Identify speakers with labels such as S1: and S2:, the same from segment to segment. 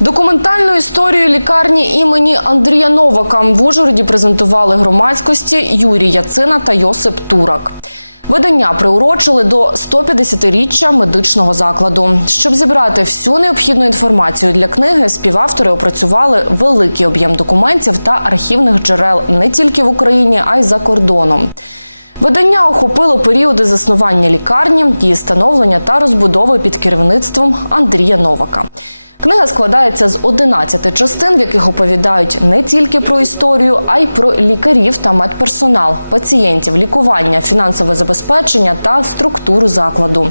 S1: Документальну історію лікарні імені Андрія Новака в Ужгороді презентували громадськості Юрій Яцина та Йосип Турак. Видання приурочили до 150-річчя медичного закладу. Щоб зібрати всю необхідну інформацію для книги, співавтори опрацювали великий об'єм документів та архівних джерел не тільки в Україні, а й за кордоном. Видання охопило періоди заснування лікарні, її становлення та розбудови під керівництвом Андрія Новака. Книга складається з 11 частин, в яких оповідають не тільки про історію, а й про лікарів та медперсонал, пацієнтів, лікування, фінансове забезпечення та структуру закладу.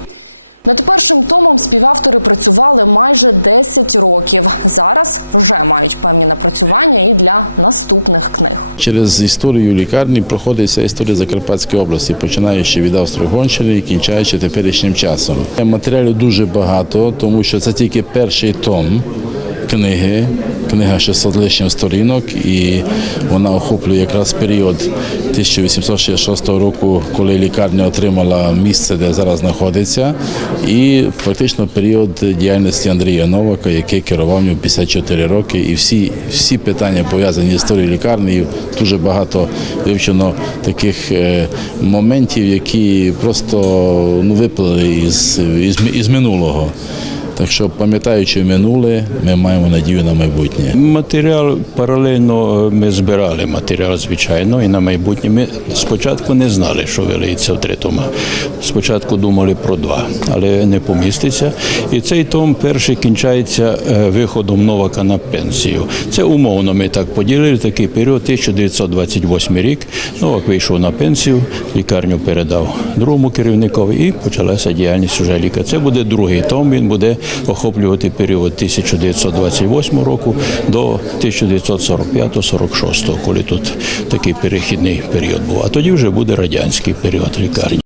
S1: Над першим томом співавтори працювали майже 10 років. Зараз вже мають певні напрацювання і для наступних книг.
S2: Через історію лікарні проходить вся історія Закарпатської області, починаючи від Австро-Гонщини і кінчаючи теперішнім часом. Матеріалів дуже багато, тому що це тільки перший том книги. Книга 600 лишнім сторінок, і вона охоплює якраз період 1866 року, коли лікарня отримала місце, де зараз знаходиться, і фактично період діяльності Андрія Новака, який керував нього 54 роки, і всі, всі питання пов'язані з історією лікарні, дуже багато вивчено таких е, моментів, які просто ну, виплили із, із, із минулого. Так що, пам'ятаючи минуле, ми маємо надію на майбутнє.
S3: Матеріал паралельно е, ми збирали матеріал, звичайно, і на майбутнє. Ми спочатку не знали, що вилиється в три тома. Спочатку думали про два, але не поміститься. І цей том перший кінчається е, виходом Новака на пенсію. Це умовно ми так поділили такий період, 1928 рік. Новак вийшов на пенсію, лікарню передав другому керівникові і почалася діяльність уже лікаря. Це буде другий том. Він буде охоплювати період 1928 року до 1945-46, коли тут такий перехідний період був. А тоді вже буде радянський період лікарні.